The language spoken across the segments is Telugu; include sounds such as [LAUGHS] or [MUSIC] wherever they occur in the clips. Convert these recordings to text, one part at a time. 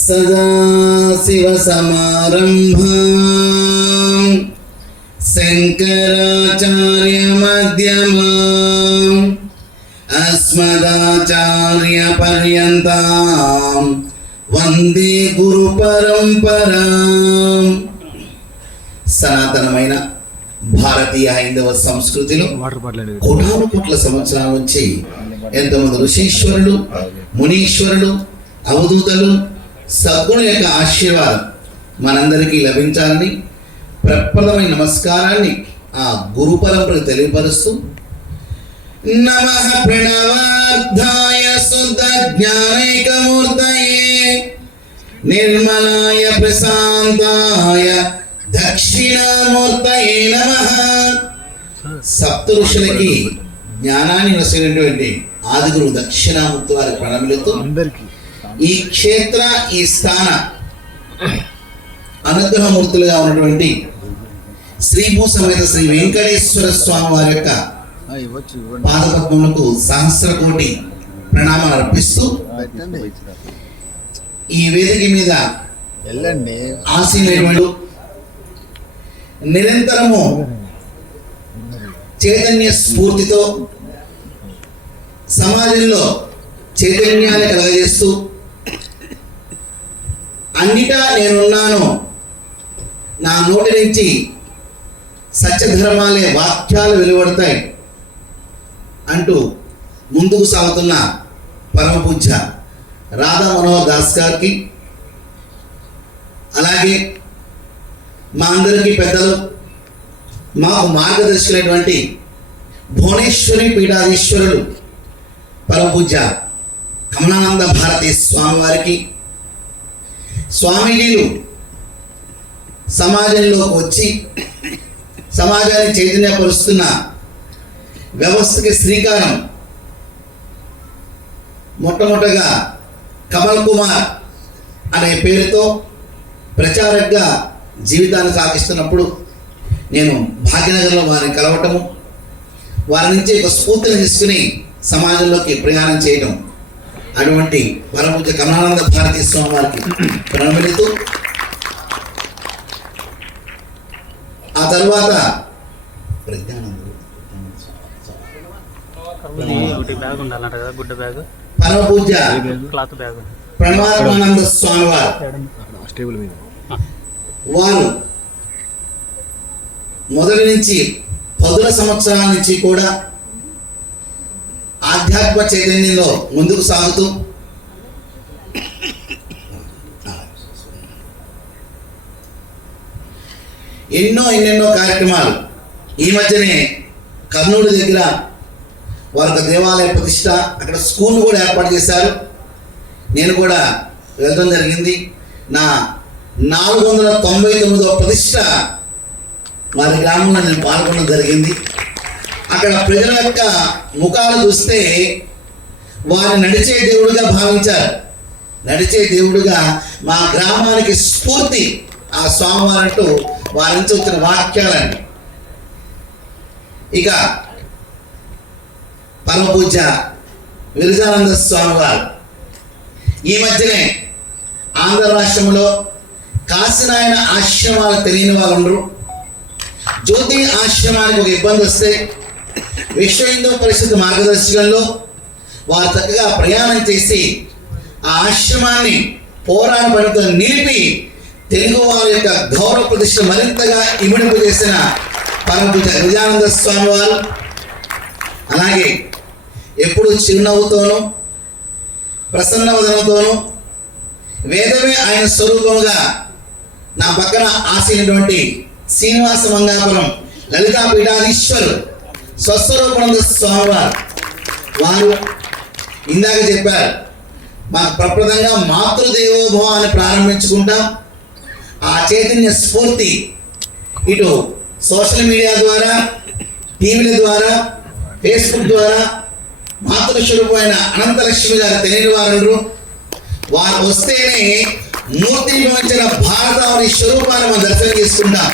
सदाशिवसमारम्भाम् शङ्कराचार्यमध्यमाम् अस्मदाचार्यपर्यन्ताम् వందే గురు పరంపరా సనాతనమైన భారతీయ హైందవ సంస్కృతిలో వాటర్ బాటిల్ అనేది కోటాను కోట్ల సంవత్సరాల నుంచి ఎంతోమంది ఋషీశ్వరులు మునీశ్వరులు అవధూతలు సద్గుణ యొక్క ఆశీర్వాదం మనందరికీ లభించాలని ప్రప్రదమైన నమస్కారాన్ని ఆ గురు పరంపరకు తెలియపరుస్తూ నమ ప్రణవార్థాయ శుద్ధ జ్ఞానైకమూర్తయే నిర్మలాయ ప్రశాంతాయ దక్షిణామూర్తయే నమ. సప్త ఋషులకి జ్ఞానాన్ని వసినటువంటి ఆదిగురు దక్షిణామూర్తి వారి ప్రణములతో అందరికీ. ఈ క్షేత్ర ఈ స్థాన అనుగ్రహమూర్తులుగా ఉన్నటువంటి శ్రీభూ సమేత శ్రీ వెంకటేశ్వర స్వామి వారి యొక్క పాదపద్మములకు సహస్ర కోటి ప్రణామాలు అర్పిస్తూ ఈ వేదిక మీద వెళ్ళండి. ఆశీనులు నిరంతరము చైతన్య స్ఫూర్తితో సమాజంలో చైతన్యాన్ని కలగజేస్తూ అన్నిటా నేనున్నాను. నా నోటి నుంచి సత్యధర్మాలే వాక్యాలు వెలువడతాయి అంటూ ముందుకు సాగుతున్న పరమ రాధా మనోహర్ దాస్ గారికి అలాగే మా అందరికీ పెద్దలు మాకు మార్గదర్శకులైనటువంటి భువనేశ్వరి పీఠాధీశ్వరులు పరమ పూజ్య కమలానంద భారతి స్వామివారికి వారికి స్వామీజీలు సమాజంలోకి వచ్చి సమాజాన్ని చైతన్యపరుస్తున్న వ్యవస్థకి శ్రీకారం. మొట్టమొదటగా కమల్ కుమార్ అనే పేరుతో ప్రచారకగా జీవితాన్ని సాగిస్తున్నప్పుడు నేను భాగ్యనగర్లో వారిని కలవటము వారి నుంచి ఒక స్ఫూర్తిని తీసుకుని సమాజంలోకి ప్రయాణం చేయడం అటువంటి పరమపూజ కమలానంద భారతీ స్వామి వారికి ప్రణమిలుతూ ఆ తర్వాత పరమ పూజ ప్రణవాత్మానంద స్వామి వారు వారు మొదటి నుంచి పదుల సంవత్సరాల నుంచి కూడా ఆధ్యాత్మ చైతన్యంలో ముందుకు సాగుతూ. ఎన్నో ఎన్నెన్నో కార్యక్రమాలు. ఈ మధ్యనే కర్నూలు దగ్గర వారి దేవాలయ ప్రతిష్ట అక్కడ స్కూల్ కూడా ఏర్పాటు చేశారు. నేను కూడా వెళ్ళడం జరిగింది. నా నాలుగు వందల తొంభై తొమ్మిదో ప్రతిష్ట వారి గ్రామంలో నేను పాల్గొనడం జరిగింది. అక్కడ ప్రజల యొక్క ముఖాలు చూస్తే వారు నడిచే దేవుడుగా భావించారు. నడిచే దేవుడుగా మా గ్రామానికి స్ఫూర్తి ఆ స్వామివారంటూ వారి నుంచి వచ్చిన వాక్యాలండి. ఇక పరమపూజ విరజానంద స్వామి వారు ఈ మధ్యనే ఆంధ్ర రాష్ట్రంలో కాశీనాయన ఆశ్రమాలు తెలియని వాళ్ళు ఉండరు. జ్యోతి ఆశ్రమానికి ఒక ఇబ్బంది వస్తే విశ్వ హిందూ పరిషత్ మార్గదర్శకంలో వారు చక్కగా ప్రయాణం చేసి ఆ ఆశ్రమాన్ని పోరాట పనితో నిలిపి తెలుగు వారి యొక్క గౌరవ ప్రతిష్ట మరింతగా ఇమిడింపు చేసిన పరమపూజ నిజానంద స్వామి వారు. అలాగే ఎప్పుడు చిరునవ్వుతోనూ ప్రసన్న వదనంతోనూ వేదమే ఆయన స్వరూపముగా నా పక్కన ఆశైనటువంటి శ్రీనివాస మంగాపురం లలితా పీఠాధీశ్వరు స్వస్వరూపానంద స్వామివారు వారు ఇందాక చెప్పారు మా ప్రప్రదంగా మాతృదేవోభవ అని ప్రారంభించుకుంటాం. ఆ చైతన్య స్ఫూర్తి ఇటు సోషల్ మీడియా ద్వారా టీవీల ద్వారా ఫేస్బుక్ ద్వారా మాతృస్వరూపమైన అనంతలక్ష్మి గారు తెలియని వారు వారు వస్తేనే మూర్తి భారత వారి స్వరూపాన్ని మనం దర్శనం చేసుకుంటాం.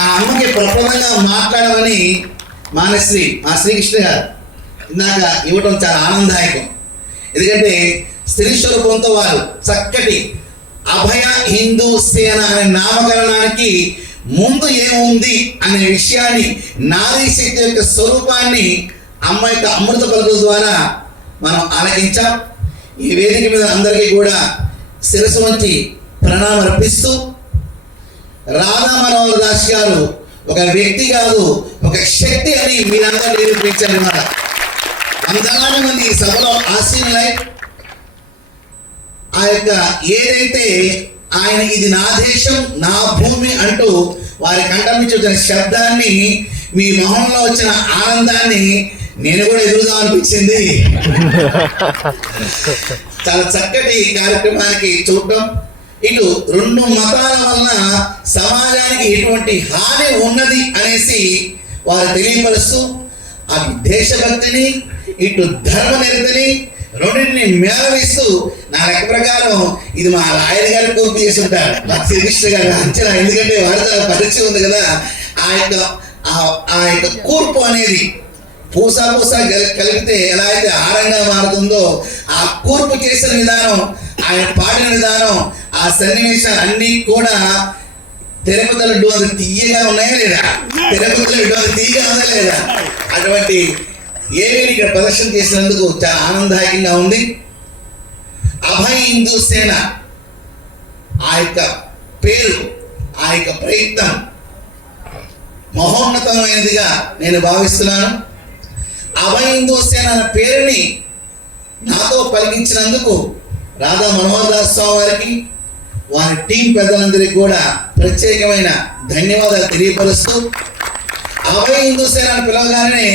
ఆ అమ్మకి ప్రప్రదంగా మాట్లాడమని మానశ్రీ మా శ్రీకృష్ణ గారు ఇందాక ఇవ్వటం చాలా ఆనందదాయకం. ఎందుకంటే స్త్రీ స్వరూపంతో వారు చక్కటి అభయ హిందూ సేన అనే నామకరణానికి ముందు ఏముంది అనే విషయాన్ని నారీ శక్తి యొక్క స్వరూపాన్ని అమ్మ యొక్క అమృత పలుకుల ద్వారా మనం ఆలకించాం. ఈ వేదిక మీద అందరికీ కూడా శిరసు వంచి ప్రణామం అర్పిస్తూ రాధా మనోహర్ దాస్ గారు ఒక వ్యక్తి కాదు ఒక శక్తి అని మీరందరూ నిరూపించారు అన్నమాట వందలాది మంది ఈ సభలో ఆశీనులై ఆ యొక్క ఏదైతే ఆయన ఇది నా దేశం నా భూమి అంటూ వారి కంఠం నుంచి వచ్చిన శబ్దాన్ని మీ మొహంలో వచ్చిన ఆనందాన్ని నేను కూడా ఎదురుదాం అనిపించింది. [LAUGHS] చాలా చక్కటి కార్యక్రమానికి చూడటం ఇటు రెండు మతాల వలన సమాజానికి ఎటువంటి హాని ఉన్నది అనేసి వారు తెలియపరుస్తూ అటు దేశభక్తిని ఇటు ధర్మ నిరతిని రెండింటిని మేళవిస్తూ నా లెక్క ప్రకారం ఇది మా లాయర్ గారు పూర్తి చేసి ఉంటారు మా శ్రీకృష్ణ గారు అంచనా ఎందుకంటే వారితో పరిచయం ఉంది కదా ఆ యొక్క ఆ- ఆ యొక్క కూర్పు అనేది పూసా పూసా కలిపితే ఎలా అయితే ఆరంగా మారుతుందో ఆ కూర్పు చేసిన విధానం ఆయన పాడిన విధానం ఆ సన్నివేశాలు అన్నీ కూడా తిరుపతి లడ్డు అంత తీయగా ఉన్నాయా లేదా? తిరుపతి లడ్డు తీయగా ఉందా లేదా? అటువంటి ఏవేని ఇక్కడ ప్రదర్శన చేసినందుకు చాలా ఆనందదాయకంగా ఉంది. అభయ హిందూ సేన ఆ యొక్క పేరు ఆ యొక్క ప్రయత్నం మహోన్నతమైనదిగా నేను భావిస్తున్నాను. అభయ హిందూ సేన అన్న పేరుని నాతో పలికించినందుకు రాధా మనోహర్ దాస్ స్వామి వారికి వారి టీం పెద్దలందరికీ కూడా ప్రత్యేకమైన ధన్యవాదాలు తెలియపరుస్తూ అభయ హిందూ సేన పిలవగానే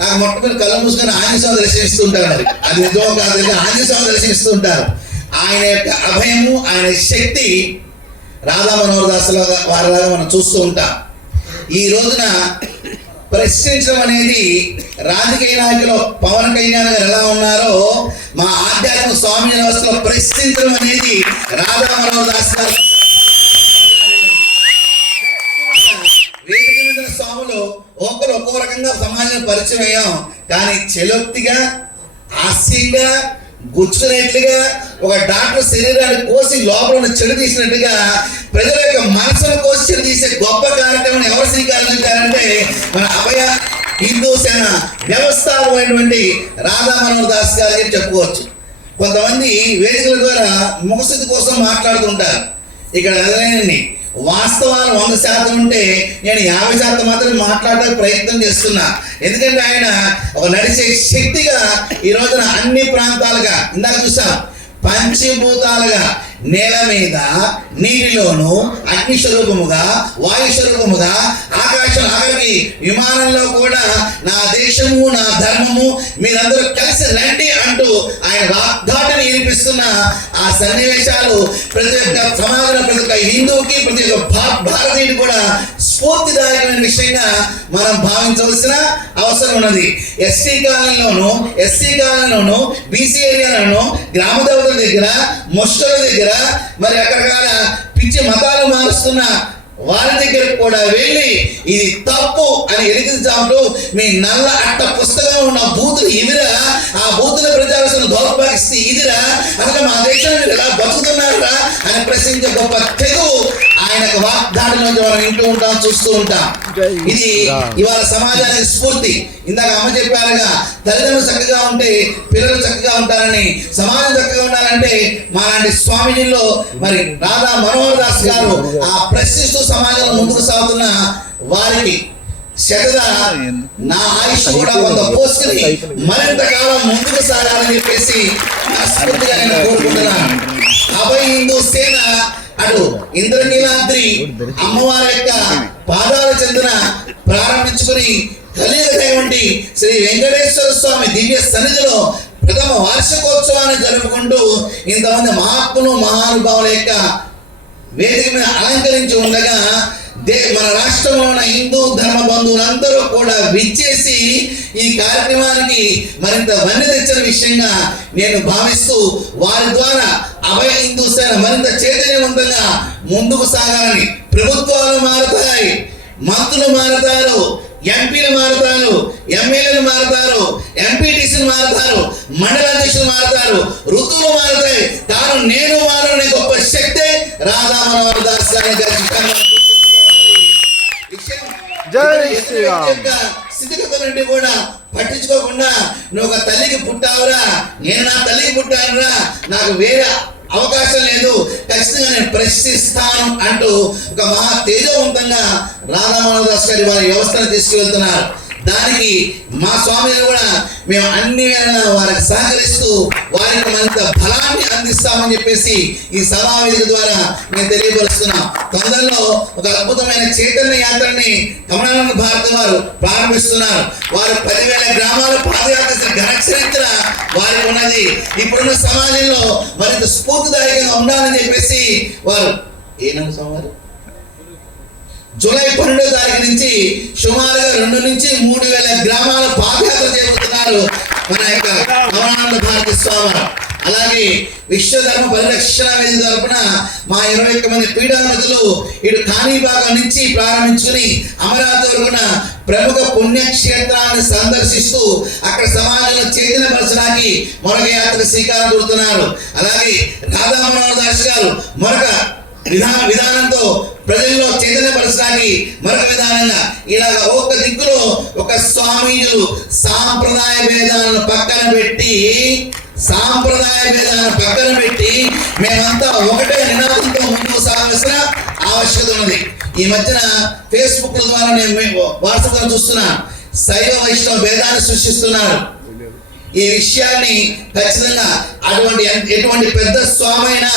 నాకు మొట్టమొదటి కళ్ళు మూసుకొని ఆంజనేయ దర్శనిస్తూ ఉంటారు మరి. అది నిజమో కాదు ఆంజనేయ దర్శనిస్తూ ఉంటారు ఆయన యొక్క అభయము ఆయన శక్తి రాధా మనోహర్ దాస్ వారిలాగా మనం చూస్తూ ఉంటాం. ఈ రోజున ప్రశ్నించడం అనేది రాజకీయ నాయకులు పవన్ కళ్యాణ్ గారు ఎలా ఉన్నారో మా ఆధ్యాత్మిక స్వామి వ్యవస్థలో ప్రశ్నించడం అనేది రాధామరావు దాస్ గారు. స్వాములు ఒకరు ఒక్కో రకంగా సమాజం పరిచయం అయ్యాం. కానీ చెలొక్తిగా హాస్యంగా గుచ్చుకునేట్లుగా ఒక డాక్టర్ శరీరాన్ని కోసి లోపల ఉన్న చెడు తీసినట్టుగా ప్రజల యొక్క మనసును కోసి తీసే గొప్ప కార్యక్రమం ఎవరు శ్రీకారం చుట్టారంటే మన అభయ హిందూ సేన వ్యవస్థాపమైనటువంటి రాధా మనోహర్ దాస్ గారు అని చెప్పుకోవచ్చు. కొంతమంది వేదికల ద్వారా ముఖస్థితి కోసం మాట్లాడుతుంటారు. ఇక్కడ అదేనండి వాస్తవాలు వంద శాతం ఉంటే నేను యాభై శాతం మాత్రం మాట్లాడడానికి ప్రయత్నం చేస్తున్నా. ఎందుకంటే ఆయన ఒక నడిచే శక్తిగా ఈ రోజున అన్ని ప్రాంతాలుగా ఇందాక చూసాం పంచభూతాలుగా నేల మీద నీటిలోను అగ్ని స్వరూపముగా వాయు స్వరూపముగా ఆకాశం ఆఖరికి విమానంలో కూడా నా దేశము నా ధర్మము మీరందరూ కలిసి రండి అంటూ ఆయన వాగ్దాటిని వినిపిస్తున్న ఆ సన్నివేశాలు ప్రతి ఒక్క సమాజంలో ప్రతి ఒక్క హిందువుకి ప్రతి ఒక్క భారతీయుడు కూడా స్ఫూర్తిదాయకమైన విషయంగా మనం భావించవలసిన అవసరం ఉన్నది. ఎస్సీ కాలంలోను ఎస్సీ కాలంలోను బీసీ ఏరియాలోను గ్రామ దేవతల దగ్గర ముష్టల దగ్గర మరి రకరకాల పిచ్చి మతాలు మారుస్తున్న వారి దగ్గర కూడా వెళ్ళి ఇది తప్పు అని ఎరిగించాము మీ నల్ల అట్ట పుస్తకంలో ఉన్న బూతులు ఇదిరా ఆ బూతుల ప్రచారసిన దౌర్భాగ్యస్థితి ఇదిరా? అసలు మా దేశంలో మీరు ఎలా బతుకుతున్నారా అని ప్రశ్నించే గొప్ప తెగువ నుంచి మనం వింటూ ఉంటాం చూస్తూ ఉంటాం. ఇది ఇవాళ సమాజానికి స్ఫూర్తి. ఇందాక అమ్మ చెప్పారుగా తల్లిదండ్రులు చక్కగా ఉంటే పిల్లలు చక్కగా ఉంటారని సమాజం చక్కగా ఉండాలంటే మాలాంటి స్వామిజీల్లో మరి రాధా మనోహర్ దాస్ గారు ఆ ప్రశ్నిస్తూ సమాజంలో ముందుకు సాగుతున్న వారికి నా ఆయుష్ కూడా కొంత పోసుకుని మరింత కాలం ముందుకు సాగాలని చెప్పేసి మనస్ఫూర్తిగా నేను కోరుకుంటున్నాను. అభయ హిందూ సేన అటు ఇంద్రనీలాద్రి అమ్మవారి యొక్క పాదాల చెందిన ప్రారంభించుకుని కలియుగైవంటి శ్రీ వెంకటేశ్వర స్వామి దివ్య సన్నిధిలో ప్రథమ వార్షికోత్సవాన్ని జరుపుకుంటూ ఇంతమంది మహాత్ములు మహానుభావుల యొక్క వేదిక మీద అలంకరించి ఉండగా దే మన రాష్ట్రంలో ఉన్న హిందూ ధర్మ బంధువులందరూ కూడా విచ్చేసి ఈ కార్యక్రమానికి మరింత వన్నె తెచ్చిన విషయంగా నేను భావిస్తూ వారి ద్వారా అభయ హిందూ సేన మరింత చైతన్యవంతంగా ముందుకు సాగాలని ప్రభుత్వాలు మారుతాయి మంత్రులు మారుతారు ఎంపీలు మారుతారు ఎమ్మెల్యేలు మారుతారు ఎంపీటీసీలు మారుతారు మండల అధ్యక్షులు మారుతారు ఋతువులు మారుతాయి. తాను నేను మారనే గొప్ప శక్తే రాధా మనోహర్ దాస్ గారిని ఖచ్చితంగా జై శ్రీరామ్. కూడా పట్టించుకోకుండా నువ్వు ఒక తల్లికి పుట్టావురా నేను నా తల్లికి పుట్టానురా నాకు వేరే అవకాశం లేదు ఖచ్చితంగా నేను ప్రశ్నిస్తాను అంటూ ఒక మహా తేజవంతంగా రాధామోహన్ దాస్ గారి వారి వ్యవస్థను తీసుకువెళ్తున్నారు దానికి మా స్వామిని కూడా మేము అన్ని వారికి సహకరిస్తూ వారికి మరింత బలాన్ని అందిస్తామని చెప్పేసి ఈ సమావేశం ద్వారా మేము తెలియపరుస్తున్నాం. తొందరలో ఒక అద్భుతమైన చైతన్య యాత్రని కమలానంద భారతి వారు ప్రారంభిస్తున్నారు. వారు పదివేల గ్రామాల పాదయాత్ర చేసిన ఘన చరిత్ర వారికి ఉన్నది. ఇప్పుడున్న సమాజంలో మరింత స్ఫూర్తిదాయకంగా ఉండాలని చెప్పేసి వారు ఏనన్నా స్వామి జూలై పన్నెండో తారీఖు నుంచి సుమారుగా రెండు నుంచి మూడు వేల గ్రామాల పాదయాత్ర చేపడుతున్నారు మన యొక్క భవనానంద భారతి స్వామి. అలాగే విశ్వధర్మ పరిరక్షణ వేది తరపున మా ఇరవై ఒక్క మంది పీఠాధిపతులు ఇటు కాణిపాకం నుంచి ప్రారంభించుకుని అమరావతి వరకున ప్రముఖ పుణ్యక్షేత్రాన్ని సందర్శిస్తూ అక్కడ సమాజంలో చైతన్యపరచడానికి మరొక యాత్ర శ్రీకారం చుడుతున్నారు అలాగే రాధా దాస్ గారు మరొక విధాన విధానంతో ప్రజల్లో చైతన్యపరచడానికి మరొక విధానంగా ఇలాగ ఒక్క దిక్కులో ఒక స్వామీజులు సాంప్రదాయ భేదాలను పక్కన పెట్టి సాంప్రదాయ భేదాలను పక్కన పెట్టి మేమంతా ఒకటే నినాదంతో ముందుకు సాగాల్సిన ఆవశ్యకత ఉంది ఈ మధ్యన ఫేస్బుక్ ద్వారా నేను వాట్సాప్ చూస్తున్నా శైవ వైష్ణవ భేదాన్ని సృష్టిస్తున్నారు. ఈ విషయాన్ని ఖచ్చితంగా అటువంటి ఎటువంటి పెద్ద స్వామైనా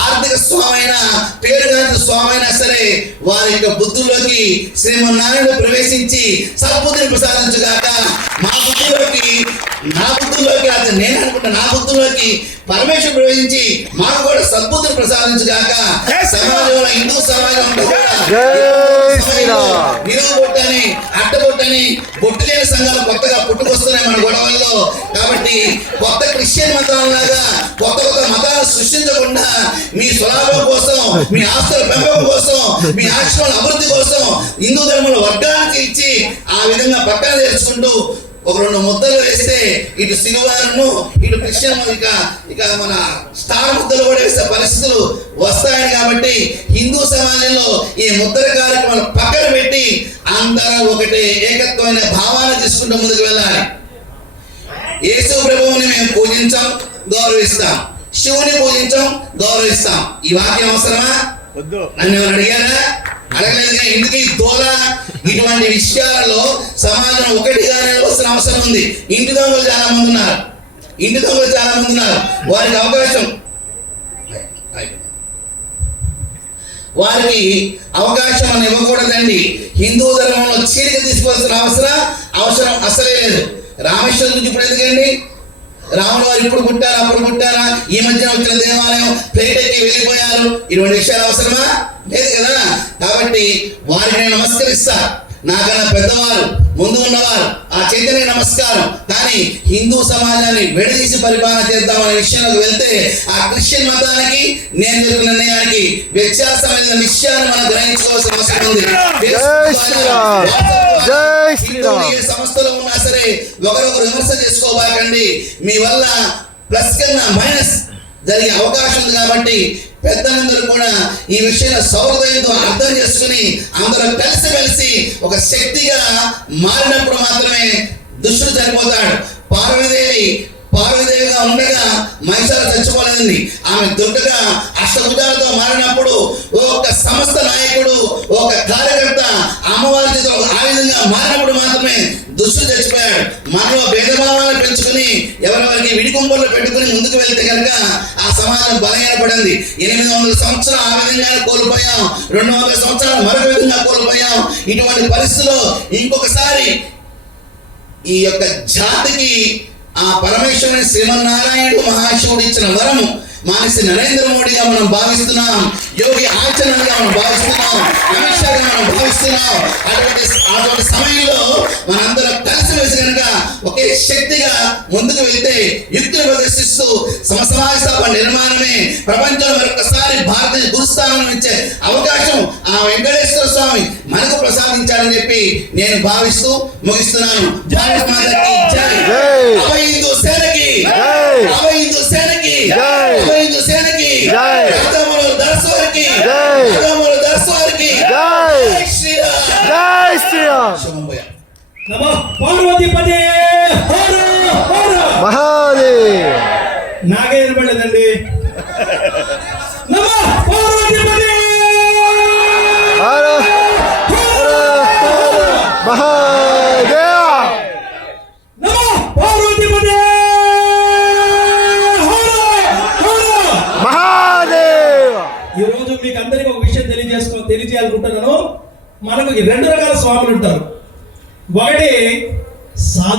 ఆర్థిక స్వామైనా పేరుగాంత స్వామైనా సరే వారి యొక్క బుద్ధుల్లోకి శ్రీమన్నారాయణుడు ప్రవేశించి సద్బుద్ధిని ప్రసాదించుగాక మా బుద్ధుల్లోకి నా బుద్ధుల్లోకి అది నేను అనుకుంటా నా బుద్ధుల్లోకి పరమేశ్వరుడు ప్రవేశించి మాకు కూడా సద్బుద్ధిని ప్రసాదించుగాక సమాజంలో హిందూ సమాజంలో. నిలువు బొట్టని అట్టబొట్టని బొట్టు లేని సంఘాలు కొత్తగా పుట్టుకొస్తున్నాయి మన గొడవల్లో. కాబట్టి కొత్త క్రిస్టియన్ మతాలలాగా కొత్త కొత్త మతాలు సృష్టించకుండా మీ స్వలాభం కోసం మీ ఆస్తుల పెంపకం కోసం మీ ఆశ్రమాల అభివృద్ధి కోసం హిందూ ధర్మంలో వర్గానికి ఇచ్చి ఆ విధంగా పక్కన తెరుచుకుంటూ ఒక రెండు ముద్దలు వేస్తే ఇటు సిల్వార్ను ఇటు క్రిస్టియన్ ఇక ఇక మన స్టార్ ముద్దలు కూడా వేసే పరిస్థితులు వస్తాయి కాబట్టి హిందూ సమాజంలో ఈ ముద్దల కార్యక్రమాలు పక్కన పెట్టి అందరం ఒకటి ఏకత్వమైన భావాన్ని తీసుకుంటూ ముందుకు వెళ్ళాలి. యేసు ప్రభువుని మేము పూజించాం గౌరవిస్తాం. శివుని పూజించాం గౌరవిస్తాం. ఈ వాక్యం అవసరమా? నన్ను ఎవరు అడిగారా? అడగలేదుగా. ఎందుకు ఈ దోల? ఇటువంటి విషయాలలో సమాజం ఒకటిగా నిలవలసిన అవసరం ఉంది. ఇంటి దొంగలు చాలా మంది ఉన్నారు. ఇంటి దొంగలు చాలా మంది ఉన్నారు. వారికి అవకాశం. వారికి అవకాశం అని ఇవ్వకూడదండి. హిందూ ధర్మంలో చీలిక తీసుకోవాల్సిన అవసరం అవసరం అసలే లేదు. రామేశ్వరం గురించి ఇప్పుడు ఎందుకండి? రాముడు వారు ఇప్పుడు పుట్టారా అప్పుడు పుట్టారా? ఈ మధ్యన వచ్చిన దేవాలయం పేటెక్కి వెళ్ళిపోయారు. ఇటువంటి విషయాలు అవసరమా? లేదు కదా? కాబట్టి వారిని నేను నమస్కరిస్తా. నాకన్నా పెద్దవారు ముందు ఉన్నవారు ఆ చైతన్య నమస్కారం కానీ హిందూ సమాజాన్ని విడదీసి పరిపాలన చేద్దామనే విషయంలోకి వెళ్తే ఆ క్రిస్టియన్ మతానికి నేను జరిగిన నిర్ణయానికి వ్యత్యాసమైన విషయాన్ని మనం గ్రహించుకోవాల్సిన అవసరం ఉంది జై శ్రీరామ్. జై శ్రీరామ్. హిందూ ఏ సంస్థలో ఉన్నా సరే ఒకరొకరు విమర్శ చేసుకోబాకండి మీ వల్ల ప్లస్ కన్నా మైనస్ జరిగే అవకాశం ఉంది కాబట్టి పెద్దలందరూ కూడా ఈ విషయంలో సౌహృదయంతో అర్థం చేసుకుని అందరూ కలిసి కలిసి ఒక శక్తిగా మారినప్పుడు మాత్రమే దుష్టుడు చనిపోతాడు. పార్వతీదేవి పార్వతీదేవిగా ఉండగా మహిషాలు చచ్చిపోలేదండి. ఆమె దుర్గగా అష్టభుజాలతో మారినప్పుడు ఒక సమస్త నాయకుడు ఒక కార్యకర్త అమ్మవారి ఆయుధంగా మారినప్పుడు మాత్రమే దుష్టుడు చచ్చిపోయాడు మనలో భేదభావాలు పెంచుకుని ఎవరెవరికి విడికుంబల్లో పెట్టుకుని ముందుకు వెళ్తే కనుక ఆ సమాజం బలహీనపడింది. ఎనిమిది వందల సంవత్సరాలు ఆ విధంగా కోల్పోయాం. రెండు వందల సంవత్సరాలు మరొక విధంగా కోల్పోయాం. ఇటువంటి పరిస్థితుల్లో ఇంకొకసారి ఈ యొక్క జాతికి ఆ పరమేశ్వరుని శ్రీమన్నారాయణుడు మహాశివుడు ఇచ్చిన వరము మానేసి నరేంద్ర మోడీగా మనం భావిస్తున్నాం యోగి ఆచరణగా మనం భావిస్తున్నాం అమిత్ షాగా మనం భావిస్తున్నాం. అటువంటి అటువంటి సమయంలో మనందరం కలిసి వేసి కనుక ఒకే శక్తిగా ముందుకు వెళ్తే యుక్తిని ప్రదర్శిస్తూ సమసమాజ నిర్మాణమే ప్రపంచంలో మరొకసారి భారతీయ గురుస్థానం ఇచ్చే అవకాశం ఆ వెంకటేశ్వర స్వామి మనకు ప్రసాదించాలని చెప్పి నేను భావిస్తూ ముగిస్తున్నాను. భారత మాతకి. అభయ హిందూ సేనకి. జై. అభయ హిందూ సేనకి. జై. అభయ హిందూ సేనకి. జై. రథములు దర్శవారికి. జై. రథములు దర్శవారికి. జై. శ్రీరామ్. జై శ్రీరామ్. నమ. పార్వతీపతి హర హర. మనకు ఈ రెండు రకాల స్వాములు ఉంటారు. ఒకటి సాధు